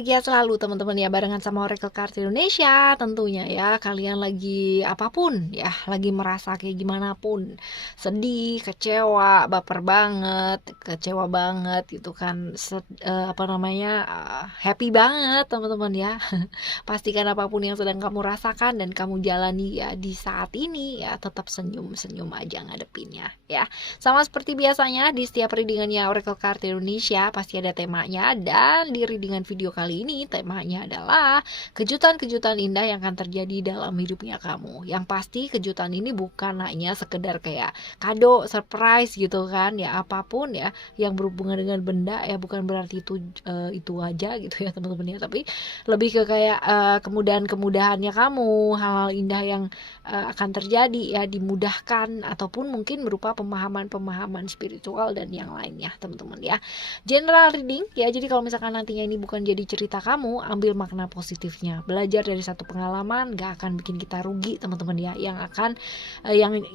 bahagia selalu teman-teman ya, barengan sama Oracle Card Indonesia tentunya ya. Kalian lagi apapun ya, lagi merasa kayak gimana pun, sedih, kecewa, baper banget, kecewa banget gitu kan, happy banget teman-teman ya. Pastikan apapun yang sedang kamu rasakan dan kamu jalani ya di saat ini ya, tetap senyum-senyum aja ngadepinnya ya. Sama seperti biasanya di setiap readingannya Oracle Card Indonesia pasti ada temanya, dan di readingan video kali ini temanya adalah kejutan-kejutan indah yang akan terjadi dalam hidupnya kamu. Yang pasti kejutan ini bukan hanya sekedar kayak kado, surprise gitu kan ya, apapun ya yang berhubungan dengan benda ya, bukan berarti itu aja gitu ya teman-teman ya, tapi lebih ke kayak kemudahan-kemudahannya kamu, hal-hal indah yang akan terjadi ya, dimudahkan ataupun mungkin berupa pemahaman-pemahaman spiritual dan yang lainnya teman-teman ya. General reading ya, jadi kalau misalkan nantinya ini bukan jadi cerita kamu, ambil makna positifnya. Belajar dari satu pengalaman gak akan bikin kita rugi teman-teman ya, yang akan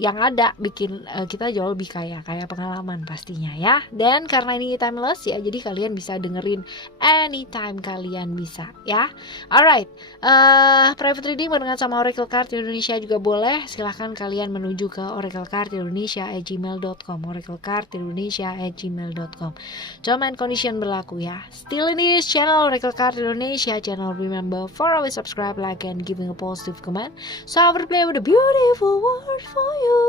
yang ada bikin kita jauh lebih kaya pengalaman pastinya ya. Dan karena ini timeless ya, jadi kalian bisa dengerin anytime kalian bisa ya. Alright, private reading barengan sama Oracle Card Indonesia juga boleh. Silahkan kalian menuju ke oraclecardindonesia@gmail.com, oraclecardindonesia@gmail.com. Term and condition berlaku ya. Still in this channel Oracle Card Indonesia channel, remember for always subscribe, like, and giving a positive comment. So I will play with a beautiful word for you.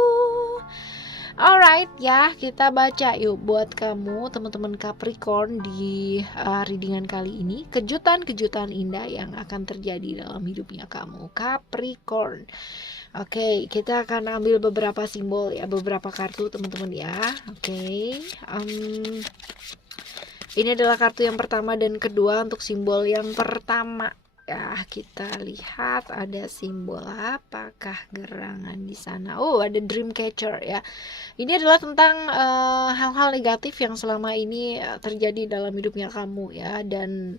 Alright ya, kita baca yuk buat kamu teman-teman Capricorn di readingan kali ini. Kejutan-kejutan indah yang akan terjadi dalam hidupnya kamu Capricorn. Oke, kita akan ambil beberapa simbol ya, beberapa kartu teman-teman ya. Oke, ini adalah kartu yang pertama dan kedua. Untuk simbol yang pertama ya, kita lihat ada simbol apakah gerangan di sana. Oh, ada dream catcher ya. Ini adalah tentang hal-hal negatif yang selama ini terjadi dalam hidupnya kamu ya, dan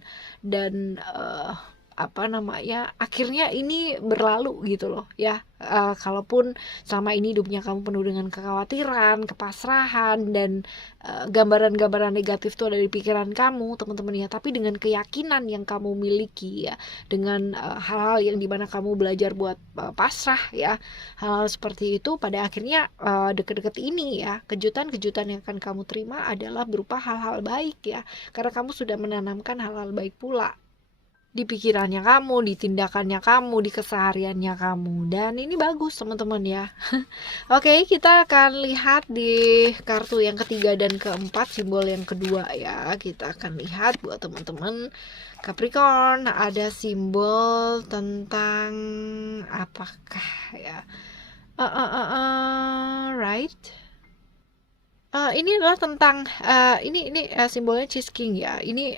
akhirnya ini berlalu gitu loh ya. Kalaupun selama ini hidupnya kamu penuh dengan kekhawatiran, kepasrahan, dan gambaran-gambaran negatif itu ada di pikiran kamu teman-teman ya, tapi dengan keyakinan yang kamu miliki ya, dengan hal-hal yang dimana kamu belajar buat pasrah ya, hal-hal seperti itu, pada akhirnya deket-deket ini ya, kejutan-kejutan yang akan kamu terima adalah berupa hal-hal baik ya, karena kamu sudah menanamkan hal-hal baik pula di pikirannya kamu, di tindakannya kamu, di kesehariannya kamu. Dan ini bagus teman-teman ya. Oke, kita akan lihat di kartu yang ketiga dan keempat, simbol yang kedua ya. Kita akan lihat buat teman-teman Capricorn, ada simbol tentang apakah ya. Right. Ini adalah tentang ini simbolnya Cheese King ya. Ini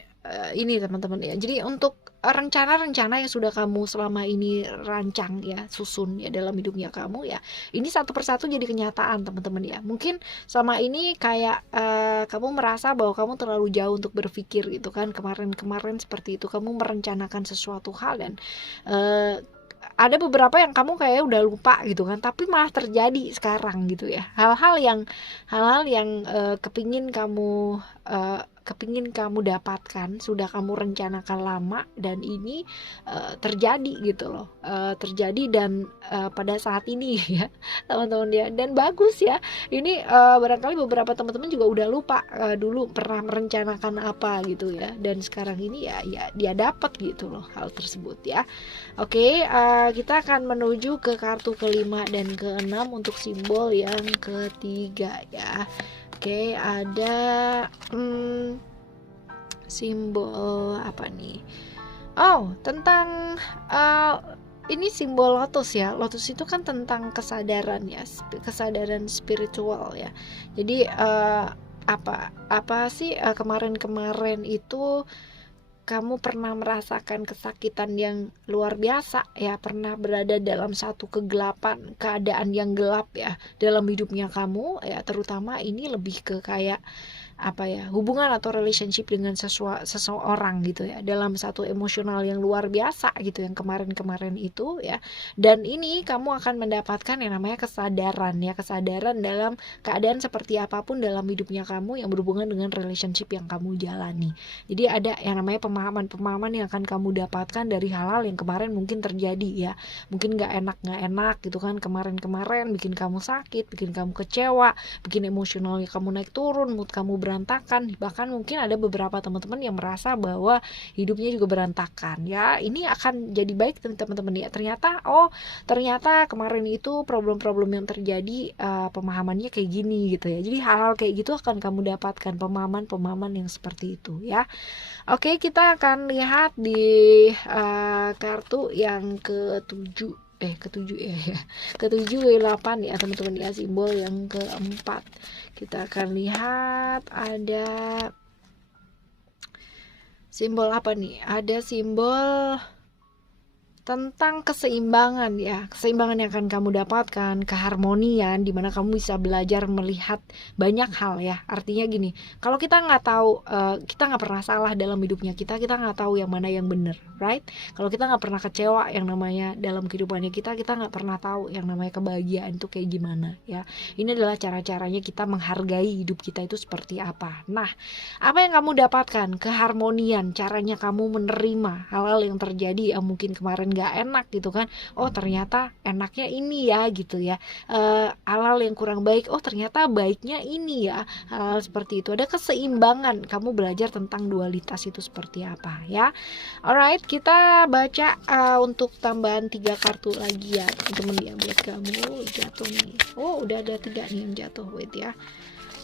teman-teman ya. Jadi untuk rencana-rencana yang sudah kamu selama ini rancang ya, susun ya dalam hidupnya kamu ya, ini satu persatu jadi kenyataan teman-teman ya. Mungkin selama ini kayak kamu merasa bahwa kamu terlalu jauh untuk berpikir gitu kan, kemarin-kemarin seperti itu kamu merencanakan sesuatu hal, dan ada beberapa yang kamu kayak udah lupa gitu kan, tapi malah terjadi sekarang gitu ya. Hal-hal yang kepingin kamu dapatkan, sudah kamu rencanakan lama, dan ini terjadi gitu loh, terjadi dan pada saat ini ya teman-teman ya. Dan bagus ya, ini barangkali beberapa teman-teman juga udah lupa dulu pernah merencanakan apa gitu ya, dan sekarang ini ya dia dapat gitu loh hal tersebut ya. Oke, kita akan menuju ke kartu kelima dan keenam untuk simbol yang ketiga ya. Oke, ada simbol apa nih? Oh, tentang ini simbol lotus ya. Lotus itu kan tentang kesadaran ya, kesadaran spiritual ya. Jadi apa sih kemarin-kemarin itu kamu pernah merasakan kesakitan yang luar biasa ya, pernah berada dalam satu kegelapan, keadaan yang gelap ya dalam hidupnya kamu ya, terutama ini lebih ke kayak hubungan atau relationship dengan seseorang gitu ya, dalam satu emosional yang luar biasa gitu yang kemarin-kemarin itu ya. Dan ini kamu akan mendapatkan yang namanya kesadaran dalam keadaan seperti apapun dalam hidupnya kamu yang berhubungan dengan relationship yang kamu jalani. Jadi ada yang namanya pemahaman yang akan kamu dapatkan dari hal-hal yang kemarin mungkin terjadi ya, mungkin gak enak gitu kan, kemarin bikin kamu sakit, bikin kamu kecewa, bikin emosionalnya kamu naik turun, mood kamu berantakan. Bahkan mungkin ada beberapa teman-teman yang merasa bahwa hidupnya juga berantakan ya. Ini akan jadi baik teman-teman ya, ternyata kemarin itu problem-problem yang terjadi pemahamannya kayak gini gitu ya. Jadi hal-hal kayak gitu akan kamu dapatkan, pemahaman yang seperti itu ya. Oke, kita akan lihat di kartu yang ketujuh ke-8 ya teman-teman ya, simbol yang keempat. Kita akan lihat ada simbol apa nih? Ada simbol tentang keseimbangan ya, keseimbangan yang akan kamu dapatkan, keharmonian, dimana kamu bisa belajar melihat banyak hal ya. Artinya gini, kalau kita nggak tahu, kita nggak pernah salah dalam hidupnya kita nggak tahu yang mana yang benar, right? Kalau kita nggak pernah kecewa yang namanya dalam kehidupannya kita nggak pernah tahu yang namanya kebahagiaan itu kayak gimana ya. Ini adalah cara-caranya kita menghargai hidup kita itu seperti apa. Nah, apa yang kamu dapatkan? Keharmonian, caranya kamu menerima hal-hal yang terjadi yang mungkin kemarin gak enak gitu kan. Oh ternyata enaknya ini ya gitu ya. Hal-hal yang kurang baik, oh ternyata baiknya ini ya. Hal-hal seperti itu. Ada keseimbangan. Kamu belajar tentang dualitas itu seperti apa ya. Alright, kita baca untuk tambahan 3 kartu lagi ya teman-teman ya, buat kamu jatuh nih. Oh udah ada 3 nih yang jatuh, wait ya.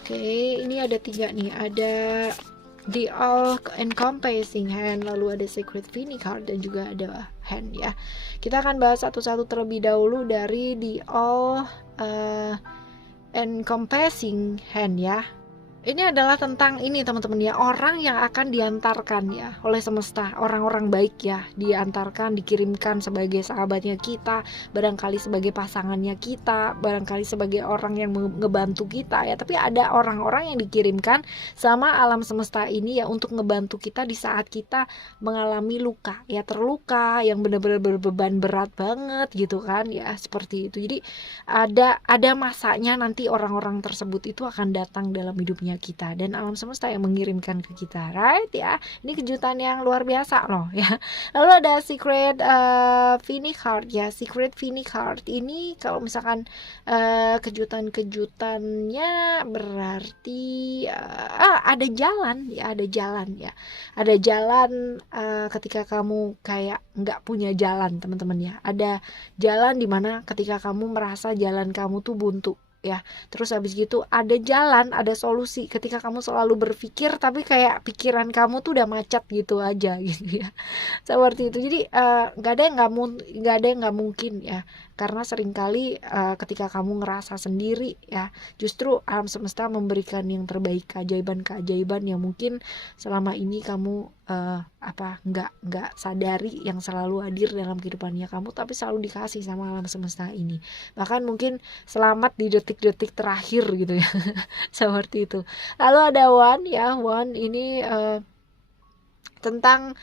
Oke, ini ada 3 nih. Ada The All-Encompassing Hand, lalu ada Sacred Phoenix Card, dan juga ada Hand ya. Kita akan bahas satu-satu terlebih dahulu dari The All-Encompassing Hand ya. Ini adalah tentang ini teman-teman ya, orang yang akan diantarkan ya oleh semesta, orang-orang baik ya, diantarkan, dikirimkan sebagai sahabatnya kita, barangkali sebagai pasangannya kita, barangkali sebagai orang yang ngebantu kita ya. Tapi ada orang-orang yang dikirimkan sama alam semesta ini ya untuk ngebantu kita di saat kita mengalami luka ya, terluka yang benar-benar berbeban berat banget gitu kan ya, seperti itu. Jadi ada masanya nanti orang-orang tersebut itu akan datang dalam hidupnya kita, dan alam semesta yang mengirimkan ke kita, right ya. Ini kejutan yang luar biasa loh ya. Lalu ada Secret Phoenix Card ya. Secret Phoenix Card ini kalau misalkan kejutan-kejutannya berarti ada jalan ya, ada jalan ketika kamu kayak nggak punya jalan teman-teman ya. Ada jalan dimana ketika kamu merasa jalan kamu tuh buntu ya. Terus habis gitu ada jalan, ada solusi ketika kamu selalu berpikir tapi kayak pikiran kamu tuh udah macet gitu aja gitu ya. Seperti itu. Jadi nggak ada yang nggak mungkin ya. Karena seringkali ketika kamu ngerasa sendiri ya, justru alam semesta memberikan yang terbaik, keajaiban yang mungkin selama ini kamu nggak sadari, yang selalu hadir dalam kehidupannya kamu, tapi selalu dikasih sama alam semesta ini. Bahkan mungkin selamat di detik-detik terakhir gitu ya. Seperti itu. Lalu ada One ya, One ini tentang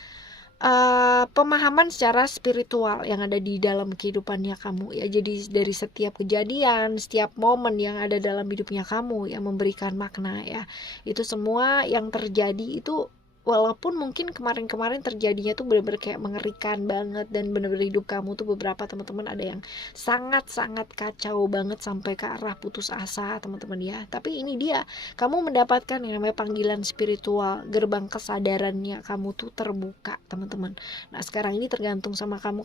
pemahaman secara spiritual yang ada di dalam kehidupannya kamu ya. Jadi dari setiap kejadian, setiap momen yang ada dalam hidupnya kamu yang memberikan makna ya. Itu semua yang terjadi itu, walaupun mungkin kemarin-kemarin terjadinya tuh benar-benar kayak mengerikan banget, dan benar-benar hidup kamu tuh beberapa teman-teman ada yang sangat-sangat kacau banget sampai ke arah putus asa teman-teman ya. Tapi ini dia, kamu mendapatkan yang namanya panggilan spiritual, gerbang kesadarannya kamu tuh terbuka teman-teman. Nah sekarang ini tergantung sama kamu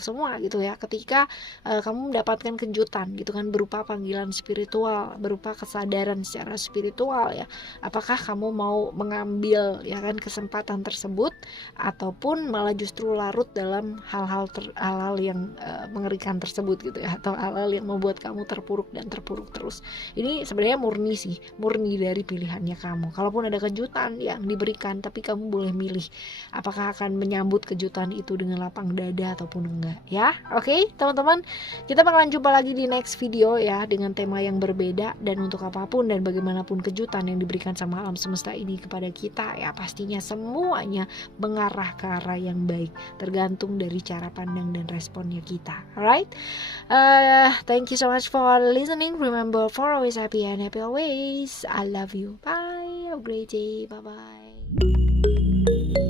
semua gitu ya. Ketika kamu mendapatkan kejutan gitu kan, berupa panggilan spiritual, berupa kesadaran secara spiritual ya, apakah kamu mau mengambil mengambil ya kan kesempatan tersebut, ataupun malah justru larut dalam hal-hal yang mengerikan tersebut gitu ya, atau hal-hal yang membuat kamu terpuruk dan terpuruk terus. Ini sebenarnya murni dari pilihannya kamu. Kalaupun ada kejutan yang diberikan, tapi kamu boleh milih apakah akan menyambut kejutan itu dengan lapang dada ataupun enggak ya. Oke, teman-teman, kita bakalan jumpa lagi di next video ya, dengan tema yang berbeda. Dan untuk apapun dan bagaimanapun kejutan yang diberikan sama alam semesta ini kepada kita ya, pastinya semuanya mengarah ke arah yang baik, tergantung dari cara pandang dan responnya kita. Alright, thank you so much for listening. Remember, for always happy and happy always. I love you. Bye. Have a great day. Bye bye.